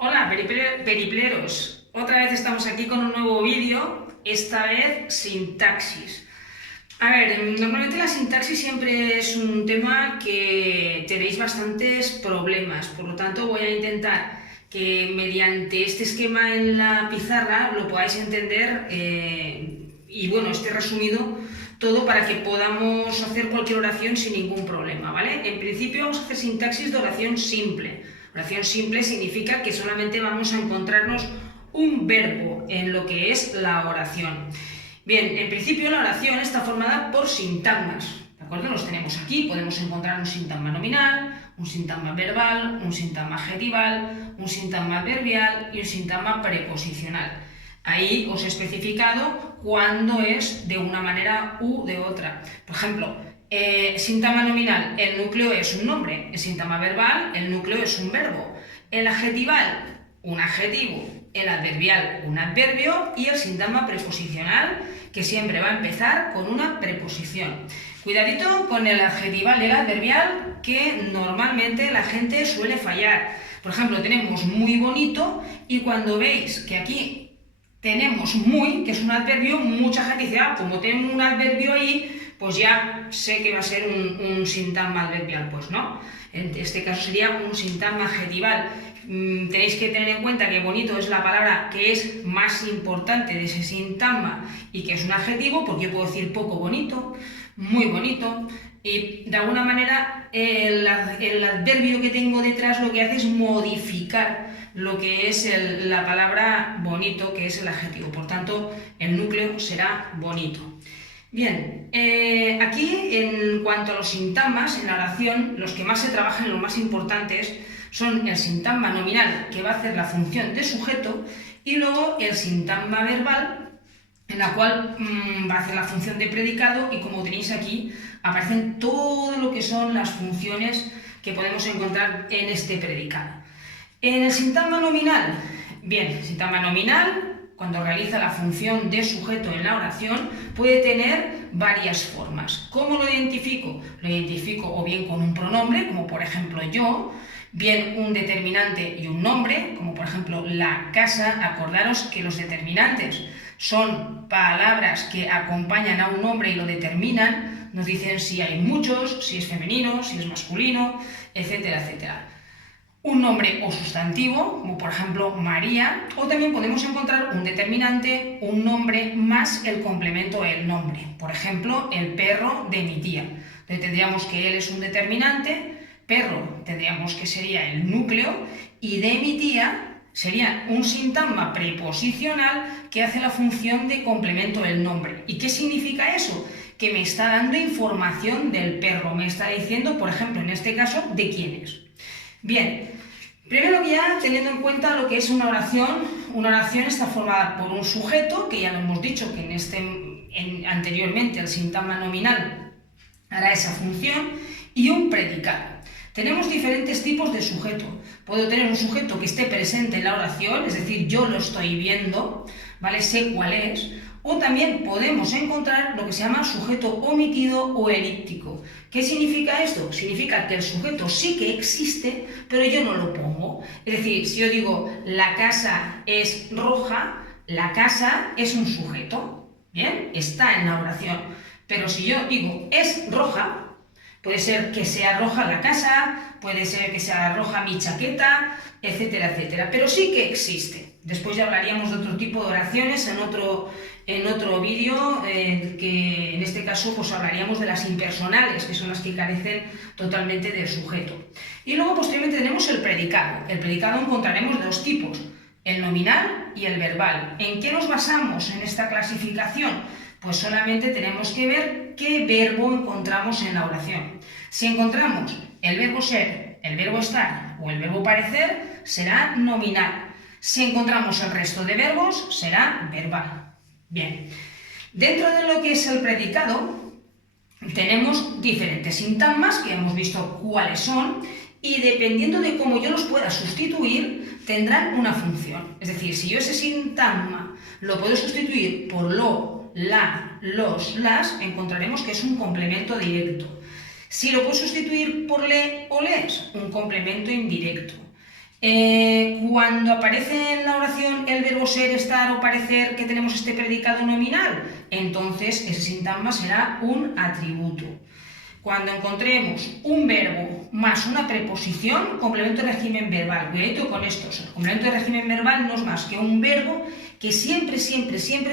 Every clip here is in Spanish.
Hola, peripleros. Otra vez estamos aquí con un nuevo vídeo, esta vez sintaxis. A ver, normalmente la sintaxis siempre es un tema que tenéis bastantes problemas, por lo tanto voy a intentar que mediante este esquema en la pizarra lo podáis entender y bueno, esté resumido todo para que podamos hacer cualquier oración sin ningún problema, ¿vale? En principio vamos a hacer sintaxis de oración simple. Oración simple significa que solamente vamos a encontrarnos un verbo en lo que es la oración. Bien, en principio la oración está formada por sintagmas, ¿de acuerdo? Los tenemos aquí, podemos encontrar un sintagma nominal, un sintagma verbal, un sintagma adjetival, un sintagma adverbial y un sintagma preposicional. Ahí os he especificado cuándo es de una manera u de otra. Por ejemplo, sintagma nominal, el núcleo es un nombre. El sintagma verbal, el núcleo es un verbo. El adjetival, un adjetivo. El adverbial, un adverbio. Y el sintagma preposicional, que siempre va a empezar con una preposición. Cuidadito con el adjetival y el adverbial, que normalmente la gente suele fallar. Por ejemplo, tenemos muy bonito y cuando veis que aquí tenemos muy, que es un adverbio, mucha gente dice, como tengo un adverbio ahí, pues ya sé que va a ser un sintagma adverbial. Pues no, en este caso sería un sintagma adjetival. Tenéis que tener en cuenta que bonito es la palabra que es más importante de ese sintagma y que es un adjetivo, porque yo puedo decir poco bonito, muy bonito, y de alguna manera el adverbio que tengo detrás lo que hace es modificar lo que es la palabra bonito, que es el adjetivo. Por tanto, el núcleo será bonito. Bien, aquí en cuanto a los sintagmas en la oración, los que más se trabajan, los más importantes, son el sintagma nominal, que va a hacer la función de sujeto, y luego el sintagma verbal, en la cual va a hacer la función de predicado, y como tenéis aquí, aparecen todo lo que son las funciones que podemos encontrar en este predicado. En el sintagma nominal, bien, sintagma nominal, cuando realiza la función de sujeto en la oración, puede tener varias formas. ¿Cómo lo identifico? Lo identifico o bien con un pronombre, como por ejemplo yo, bien un determinante y un nombre, como por ejemplo la casa. Acordaros que los determinantes son palabras que acompañan a un nombre y lo determinan, nos dicen si hay muchos, si es femenino, si es masculino, etcétera, etcétera. Un nombre o sustantivo, como por ejemplo María, o también podemos encontrar un determinante, un nombre más el complemento del nombre. Por ejemplo, el perro de mi tía. Entonces tendríamos que él es un determinante, perro tendríamos que sería el núcleo, y de mi tía sería un sintagma preposicional que hace la función de complemento del nombre. ¿Y qué significa eso? Que me está dando información del perro, me está diciendo, por ejemplo, en este caso, de quién es. Bien, primero que ya, teniendo en cuenta lo que es una oración está formada por un sujeto, que ya lo hemos dicho que anteriormente el sintagma nominal hará esa función, y un predicado. Tenemos diferentes tipos de sujeto. Puedo tener un sujeto que esté presente en la oración, es decir, yo lo estoy viendo, ¿vale? Sé cuál es. O también podemos encontrar lo que se llama sujeto omitido o elíptico. ¿Qué significa esto? Significa que el sujeto sí que existe, pero yo no lo pongo. Es decir, si yo digo la casa es roja, la casa es un sujeto, ¿bien? Está en la oración. Pero si yo digo es roja, puede ser que sea roja la casa, puede ser que sea roja mi chaqueta, etcétera, etcétera. Pero sí que existe. Después ya hablaríamos de otro tipo de oraciones en otro vídeo, que en este caso pues hablaríamos de las impersonales, que son las que carecen totalmente del sujeto. Y luego posteriormente tenemos el predicado. El predicado encontraremos de dos tipos, el nominal y el verbal. ¿En qué nos basamos en esta clasificación? Pues solamente tenemos que ver qué verbo encontramos en la oración. Si encontramos el verbo ser, el verbo estar o el verbo parecer, será nominal. Si encontramos el resto de verbos, será verbal. Bien, dentro de lo que es el predicado, tenemos diferentes sintagmas, que hemos visto cuáles son, y dependiendo de cómo yo los pueda sustituir, tendrán una función. Es decir, si yo ese sintagma lo puedo sustituir por lo, la, los, las, encontraremos que es un complemento directo. Si lo puedo sustituir por le o les, un complemento indirecto. Cuando aparece en la oración el verbo ser, estar o parecer que tenemos este predicado nominal, entonces ese sintagma será un atributo. Cuando encontremos un verbo más una preposición, complemento de régimen verbal. Cuidado con esto, el complemento de régimen verbal no es más que un verbo que siempre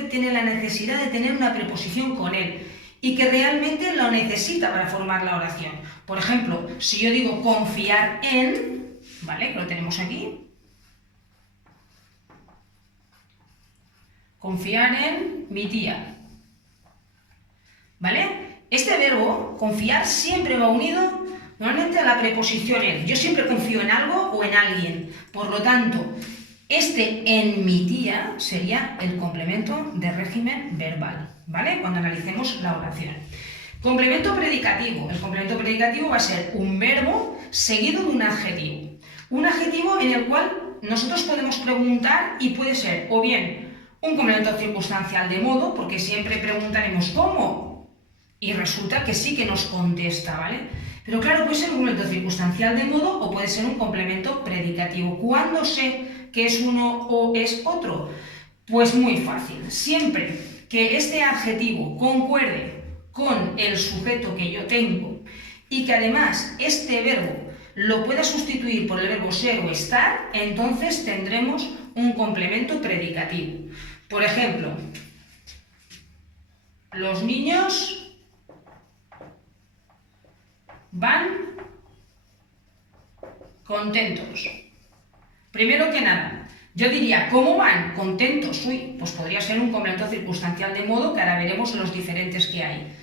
tiene la necesidad de tener una preposición con él y que realmente lo necesita para formar la oración. Por ejemplo, si yo digo confiar en, ¿vale? Que lo tenemos aquí. Confiar en mi tía. ¿Vale? Este verbo, confiar, siempre va unido normalmente a la preposición en. Yo siempre confío en algo o en alguien. Por lo tanto, este en mi tía sería el complemento de régimen verbal, ¿vale? Cuando analicemos la oración. Complemento predicativo. El complemento predicativo va a ser un verbo seguido de un adjetivo. Un adjetivo en el cual nosotros podemos preguntar y puede ser o bien un complemento circunstancial de modo, porque siempre preguntaremos ¿cómo? Y resulta que sí que nos contesta, ¿vale? Pero claro, puede ser un complemento circunstancial de modo o puede ser un complemento predicativo. ¿Cuándo sé que es uno o es otro? Pues muy fácil. Siempre que este adjetivo concuerde con el sujeto que yo tengo y que además este verbo lo pueda sustituir por el verbo ser o estar, entonces tendremos un complemento predicativo. Por ejemplo, los niños van contentos. Primero que nada, yo diría, ¿cómo van? Contentos. Uy, pues podría ser un complemento circunstancial de modo, que ahora veremos los diferentes que hay.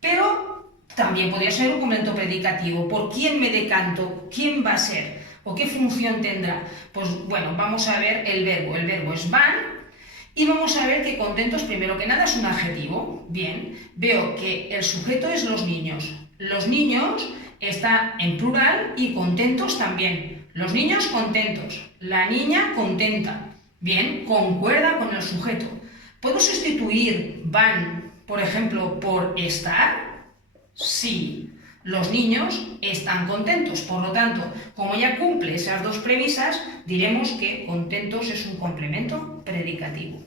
Pero también podría ser un complemento predicativo. ¿Por quién me decanto? ¿Quién va a ser? ¿O qué función tendrá? Pues bueno, vamos a ver el verbo. El verbo es van y vamos a ver que contentos, primero que nada, es un adjetivo. Bien, veo que el sujeto es los niños. Los niños está en plural y contentos también. Los niños contentos, la niña contenta. Bien, concuerda con el sujeto. ¿Puedo sustituir van, por ejemplo, por estar? Sí, los niños están contentos. Por lo tanto, como ya cumple esas dos premisas, diremos que contentos es un complemento predicativo.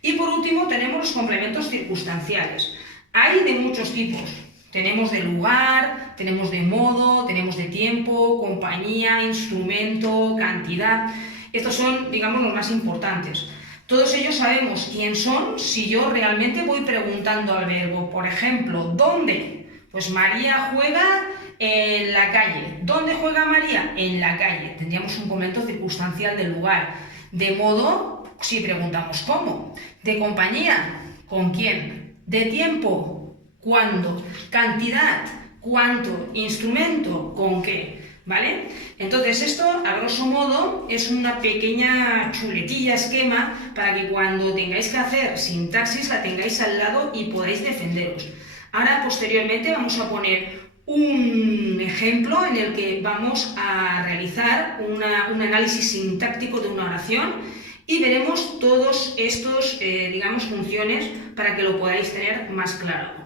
Y por último tenemos los complementos circunstanciales. Hay de muchos tipos. Tenemos de lugar, tenemos de modo, tenemos de tiempo, compañía, instrumento, cantidad. Estos son, digamos, los más importantes. Todos ellos sabemos quién son si yo realmente voy preguntando al verbo. Por ejemplo, ¿dónde? Pues María juega en la calle. ¿Dónde juega María? En la calle. Tendríamos un complemento circunstancial del lugar. De modo, si preguntamos ¿cómo? De compañía, ¿con quién? De tiempo, ¿cuándo? Cantidad, ¿cuánto? Instrumento, ¿con qué? ¿Vale? Entonces esto, a grosso modo, es una pequeña chuletilla, esquema, para que cuando tengáis que hacer sintaxis la tengáis al lado y podáis defenderos. Ahora, posteriormente, vamos a poner un ejemplo en el que vamos a realizar un análisis sintáctico de una oración y veremos todos estos, digamos, funciones para que lo podáis tener más claro.